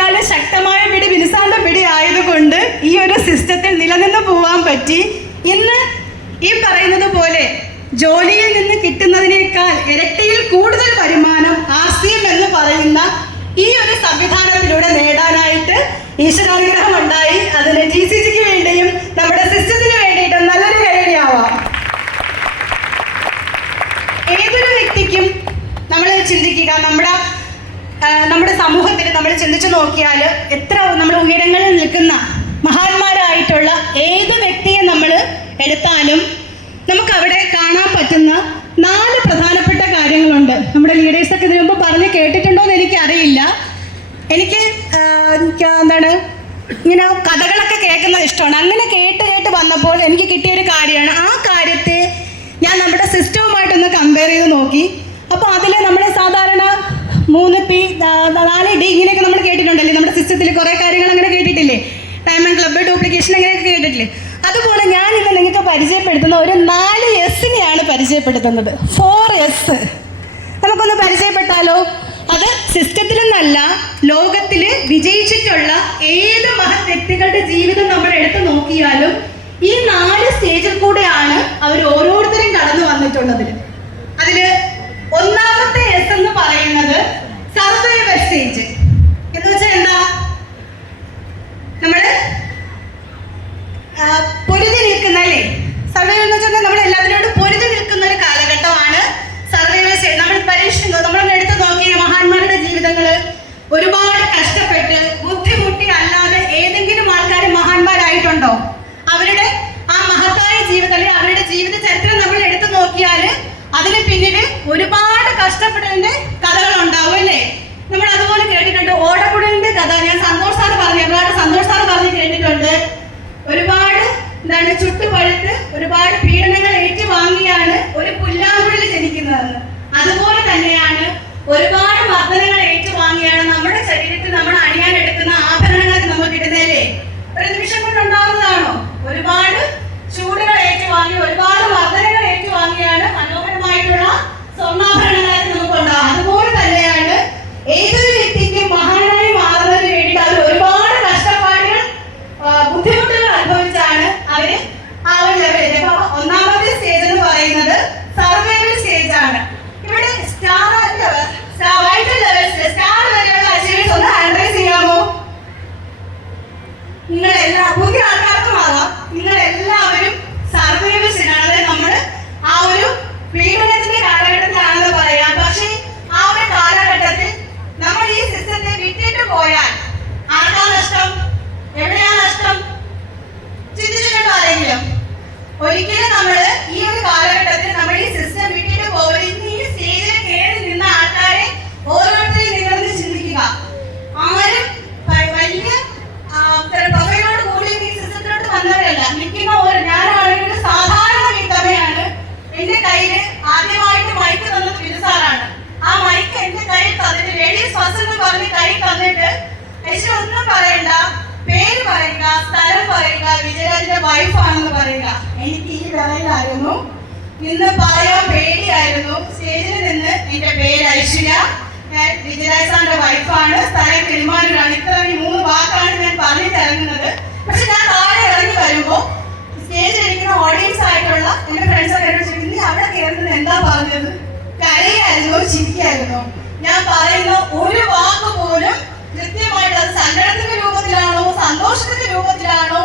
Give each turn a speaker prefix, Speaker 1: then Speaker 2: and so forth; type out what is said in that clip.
Speaker 1: ഇതിനേക്കാളും ശക്തമായ പിടി വിനിസാന്റെ പിടി ആയതുകൊണ്ട് ഈ ഒരു സിസ്റ്റത്തിൽ നിലനിന്ന് പോവാൻ പറ്റി. ഇന്ന് ഈ പറയുന്നത് പോലെ ജോലിയിൽ നിന്ന് കിട്ടുന്നതിനേക്കാൾ ഇരട്ടിയിൽ കൂടുതൽ വരുമാനം എം എന്ന് പറയുന്ന ഈ ഒരു സംവിധാനത്തിലൂടെ നേടാനായിട്ട് ഈശ്വരാനുഗ്രഹം ഉണ്ടായി. അതിന് ജി സി ജിക്ക് വേണ്ടിയും നമ്മുടെ സിസ്റ്റത്തിന് വേണ്ടിയിട്ടും നല്ലൊരു കൈയടിയാവാം ഏതൊരു വ്യക്തിക്കും നമ്മൾ ചിന്തിക്കുക നമ്മുടെ നമ്മുടെ സമൂഹത്തിൽ നമ്മൾ ചിന്തിച്ചു നോക്കിയാൽ എത്ര നമ്മൾ ഉയരങ്ങളിൽ നിൽക്കുന്ന മഹാന്മാരായിട്ടുള്ള ഏത് വ്യക്തിയെ നമ്മൾ എടുത്താലും നമുക്ക് അവിടെ കാണാൻ പറ്റുന്ന നാല് പ്രധാനപ്പെട്ട കാര്യങ്ങളുണ്ട്. നമ്മുടെ ലീഡേഴ്സൊക്കെ ഇതിനു മുമ്പ് പറഞ്ഞ് കേട്ടിട്ടുണ്ടോ എന്ന് എനിക്കറിയില്ല. എനിക്ക് എന്താണ് ഇങ്ങനെ കഥകളൊക്കെ കേൾക്കുന്നത് ഇഷ്ടമാണ്. അങ്ങനെ കേട്ട് കേട്ട് വന്നപ്പോൾ എനിക്ക് കിട്ടിയൊരു കാര്യമാണ്. ആ കാര്യത്തെ ഞാൻ നമ്മുടെ സിസ്റ്റവുമായിട്ടൊന്ന് കമ്പയർ ചെയ്ത് നോക്കി അപ്പോൾ അതിൽ നമ്മൾ സാധാരണ മൂന്ന് പി നാല് ഡി ഇങ്ങനെയൊക്കെ നമ്മൾ കേട്ടിട്ടുണ്ടല്ലേ? നമ്മുടെ സിസ്റ്റത്തിൽ കുറേ കാര്യങ്ങൾ അങ്ങനെ കേട്ടിട്ടില്ലേ? ഡയമണ്ട് ക്ലബ്ബ് ഡ്യൂപ്ലിക്കേഷൻ അങ്ങനെയൊക്കെ കേട്ടിട്ടില്ലേ? അതുപോലെ ഞാൻ ഇന്ന് നിങ്ങൾക്ക് പരിചയപ്പെടുത്തുന്ന ഒരു നാല് എസിനെയാണ് പരിചയപ്പെടുത്തുന്നത്. ഫോർ എസ് നമുക്കൊന്ന് പരിചയപ്പെട്ടാലോ? അത് സിസ്റ്റത്തിൽ നിന്നല്ല ലോകത്തിൽ വിജയിച്ചിട്ടുള്ള ഏത് മഹത് വ്യക്തികളുടെ ജീവിതം നമ്മൾ എടുത്തു നോക്കിയാലും ഈ നാല് സ്റ്റേജിൽ കൂടെയാണ് അവർ ഓരോരുത്തരും കടന്നു വന്നിട്ടുള്ളത്. അതിൽ എന്ന് പറയുന്നത് സർവൈവൽ സ്റ്റേജ് എന്ന് വെച്ചാൽ എന്താ? നമ്മൾ പൊരുതി നിൽക്കുന്ന അല്ലേ? സർവൈവൽ എന്ന് വെച്ചാൽ നമ്മൾ എല്ലാത്തിനോടും പൊരുതി നിൽക്കുന്ന ഒരു കാലഘട്ടമാണ് സർവൈവൽ സ്റ്റേജ് നമ്മൾ പരീക്ഷിക്കുന്നത് നമ്മൾ എടുത്തു നോക്കിയ മഹാന്മാരുടെ ജീവിതങ്ങൾ ഒരുപാട് കഷ്ടപ്പെട്ട് ബുദ്ധിമുട്ടി അല്ലാതെ ഏതെങ്കിലും ആൾക്കാർ മഹാന്മാരായിട്ടുണ്ടോ? അവരുടെ ആ മഹത്തായ ജീവിതം അല്ലെങ്കിൽ അവരുടെ ജീവിത ചരിത്രം നമ്മൾ എടുത്തു നോക്കിയാൽ അതിന് പിന്നിൽ ഒരുപാട് കഷ്ടപ്പെട്ടതിന്റെ കഥകൾ ഉണ്ടാവും അല്ലേ? നമ്മൾ അതുപോലെ കേട്ടിട്ടുണ്ട്. ഓടക്കുടലിന്റെ കഥ. ഞാൻ സന്തോഷ് പറഞ്ഞു ഒരുപാട് സന്തോഷ് പറഞ്ഞു കേട്ടിട്ടുണ്ട്. ഒരുപാട് എന്താണ് ചുട്ടുപഴുത്ത് ഒരുപാട് പീഡനങ്ങൾ ഏറ്റുവാങ്ങിയാണ് ഒരു പുല്ലാങ്കുഴൽ ജനിക്കുന്നതെന്ന്. അതുപോലെ തന്നെയാണ് ഒരുപാട് മർദ്ദനങ്ങൾ ഏറ്റുവാങ്ങിയാണ് നമ്മുടെ ശരീരത്തിൽ നമ്മൾ അണിയാൻ എടുക്കുന്ന ആഭരണങ്ങൾ നമ്മൾ കിട്ടുന്നതല്ലേ? ഒരു നിമിഷം കൊണ്ട് ഉണ്ടാവുന്നതാണോ? ഒരുപാട് ചൂടുകൾ ഏറ്റുവാങ്ങി ഒരുപാട് പക്ഷെ ഒന്നും പറയണ്ട പേര് പറയുക സ്ഥലം പറയുക വിജയരാജന്റെ വൈഫ് ആണെന്ന് പറയുക എനിക്ക് ഈ വിളയിലായിരുന്നു ഇന്ന് പറയാൻ പേടിയായിരുന്നു. സ്റ്റേജിൽ നിന്ന് എന്റെ പേര് ഐശ്വര്യ ഞാൻ വിജയരാജ് സാറിന്റെ വൈഫാണ് സ്ഥലം കിളിമാനൂരാണ്. ഇത്ര മൂന്ന് വാക്കാണ് ഞാൻ പറഞ്ഞു ഇറങ്ങുന്നത് പക്ഷെ ഞാൻ താഴെ ഇറങ്ങി വരുമ്പോ സ്റ്റേജിൽ ഇരിക്കുന്ന ഓഡിയൻസ് ആയിട്ടുള്ള എന്റെ ഫ്രണ്ട്സ് ഒക്കെ എന്നോട് നീ അവിടെ കയറുന്നത് എന്താ പറഞ്ഞത്? കരയായിരുന്നോ ചിരിക്കായിരുന്നോ. ഞാൻ പറയുന്ന ഒരു വാക്ക് പോലും കൃത്യമായിട്ട് അത് സങ്കടത്തിന്റെ രൂപത്തിലാണോ സന്തോഷത്തിന്റെ രൂപത്തിലാണോ